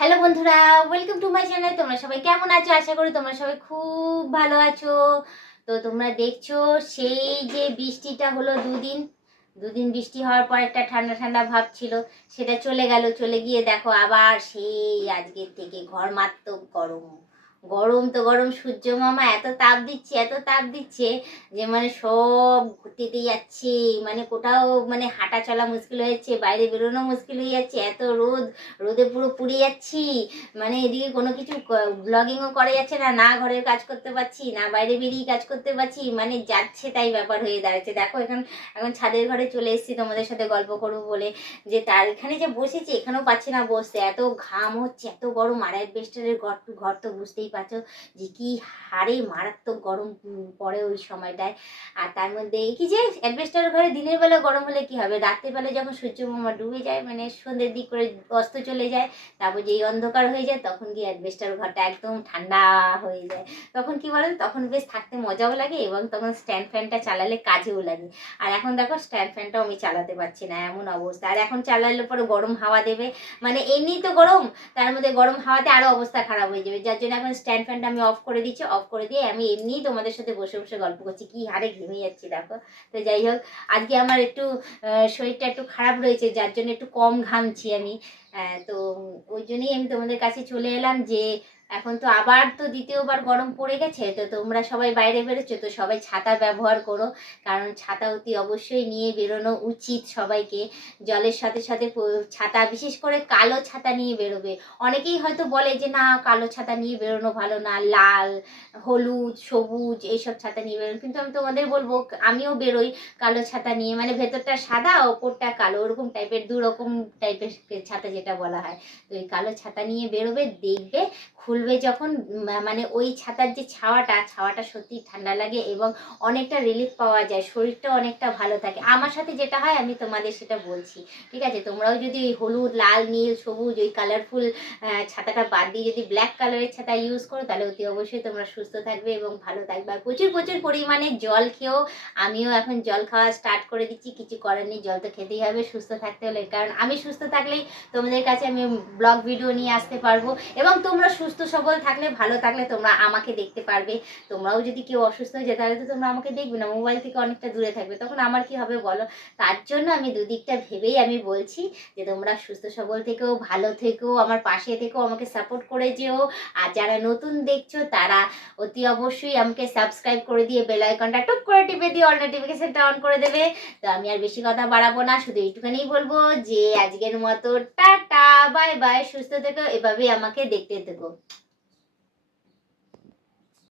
Hello বন্ধুরা, welcome to my channel. তোমরা সবাই কেমন আছো? আশা করি তোমরা সবাই খুব ভালো আছো। তো তোমরা দেখছো সেই যে বৃষ্টিটা হলো দুদিন বৃষ্টি হওয়ার পর একটা ঠান্ডা ঠান্ডা ভাব ছিল, সেটা চলে গেল। চলে গিয়ে দেখো আবার সেই আজকের থেকে ঘরমাত্মক গরম। গরম তো গরম, সূর্য মামা এত তাপ দিচ্ছে যে মানে সব ঘুরতেতে যাচ্ছে, মানে কোথাও মানে হাঁটা চলা মুশকিল হয়েছে, বাইরে বেরোনো মুশকিল হয়ে যাচ্ছে, এত রোদ। রোদে পুরো পুড়ে যাচ্ছি, মানে এদিকে কোনো কিছু ব্লগিংও করা যাচ্ছে না, না ঘরের কাজ করতে পারছি, না বাইরে বেরিয়ে কাজ করতে পারছি, মানে যাচ্ছে তাই ব্যাপার হয়ে দাঁড়াচ্ছে। দেখো এখন ছাদের ঘরে চলে এসেছি তোমাদের সাথে গল্প করবো বলে, যে তার এখানে যে বসেছি এখানেও পাচ্ছি না বসতে, এত ঘাম হচ্ছে, এত গরম। আর অ্যাসবেস্টারের ঘর ঘর তো বুঝতেই পারছো যে কি হারে মারাত্মক গরম পড়ে ওই সময়টায়। আর তার মধ্যে এই কি যে অ্যাসবেস্টারের ঘরে দিনের বেলা গরম হলে কি হবে, রাত্রিবেলা যখন সূর্য মামা ডুবে যায়, মানে সন্ধ্যের দিক করে অস্ত চলে যায়, তারপর যেই অন্ধকার হয়ে যায় তখন গিয়ে অ্যাসবেস্টার ঘরটা একদম ঠান্ডা হয়ে যায়। তখন কি বলেন, তখন বেশ থাকতে মজাও লাগে এবং তখন স্ট্যান্ড ফ্যানটা চালালে কাজেও লাগে। আর এখন দেখো স্ট্যান্ড ফ্যানটাও আমি চালাতে পারছি না, এমন অবস্থা। আর এখন চালালে পরে গরম হাওয়া দেবে, মানে এমনি তো গরম, তার মধ্যে গরম হাওয়াতে আরো অবস্থা খারাপ হয়ে যাবে। যার জন্য এখন স্ট্যান্ড ফ্যানটা আমি অফ করে দিচ্ছি। অফ করে দিয়ে আমি এমনিই তোমাদের সাথে বসে বসে গল্প করছি, কি হারে ঘেমে যাচ্ছি দেখো। তো যাই হোক, আজকে আমার একটু শরীরটা একটু খারাপ রয়েছে, যার জন্য একটু কম ঘামছি আমি। তো ওই জন্যই আমি তোমাদের কাছে চলে এলাম যে এখন তো আবার তো দ্বিতীয়বার গরম পড়ে গেছে, তো তোমরা সবাই বাইরে বেরোচ্ছ, তো সবাই ছাতা ব্যবহার করো, কারণ ছাতা অতি অবশ্যই নিয়ে বেরোনো উচিত সবাইকে। জলের সাথে সাথে ছাতা, বিশেষ করে কালো ছাতা নিয়ে বেরোবে। অনেকেই হয়তো বলে যে না, কালো ছাতা নিয়ে বেরোনো ভালো না, লাল, হলুদ, সবুজ এইসব ছাতা নিয়ে বেরোনো, কিন্তু আমি তোমাদের বলবো আমিও বেরোই কালো ছাতা নিয়ে, মানে ভেতরটা সাদা ওপরটা কালো, ওরকম টাইপের, দু রকম টাইপের ছাতা যেটা বলা হয়। তো ওই কালো ছাতা নিয়ে বেরোবে, দেখবে খুলবে যখন মানে ওই ছাতার যে ছাওয়াটা সত্যি ঠান্ডা লাগে এবং অনেকটা রিলিফ পাওয়া যায়, শরীরটা অনেকটা ভালো থাকে। আমার সাথে যেটা হয় আমি তোমাদের সেটা বলছি, ঠিক আছে? তোমরাও যদি ওই হলুদ, লাল, নীল, সবুজ ওই কালারফুল ছাতাটা বাদ দিয়ে যদি ব্ল্যাক কালারের ছাতা ইউজ করো, তাহলে অতি অবশ্যই তোমরা সুস্থ থাকবে এবং ভালো থাকবে। আর প্রচুর প্রচুর পরিমাণে জল খেয়েও, আমিও এখন জল খাওয়া স্টার্ট করে দিচ্ছি, কিছু করার নেই, জল তো খেতেই হবে সুস্থ থাকতে হলে, কারণ আমি সুস্থ থাকলেই তোমাদের কাছে আমি ব্লগ ভিডিও নিয়ে আসতে পারবো, এবং তোমরা সুস্থ সবল থাকলে, ভালো থাকলে তোমরা আমাকে দেখতে পারবে। তোমরাও যদি কেউ অসুস্থ হয়ে যায় তাহলে তো তোমরা আমাকে দেখবে না, মোবাইল থেকে অনেকটা দূরে থাকবে, তখন আমার কি হবে বলো? তার জন্য আমি দুদিকটা ভেবেই আমি বলছি যে তোমরা সুস্থ সবল থেকেও, ভালো থেকেও, আমার পাশে থেকেও, আমাকে সাপোর্ট করে যেও। আর যারা নতুন দেখছো তারা অতি অবশ্যই আমাকে সাবস্ক্রাইব করে দিয়ে বেল আইকনটা টুক করে টিপে দিয়ে অল নোটিফিকেশনটা অন করে দেবে। তো আমি আর বেশি কথা বাড়াবো না, শুধু এইটুখানেই বলবো যে আজকের মতো টাটা, বাই বাই, সুস্থ থেকো, এভাবেই আমাকে দেখতে থেকো।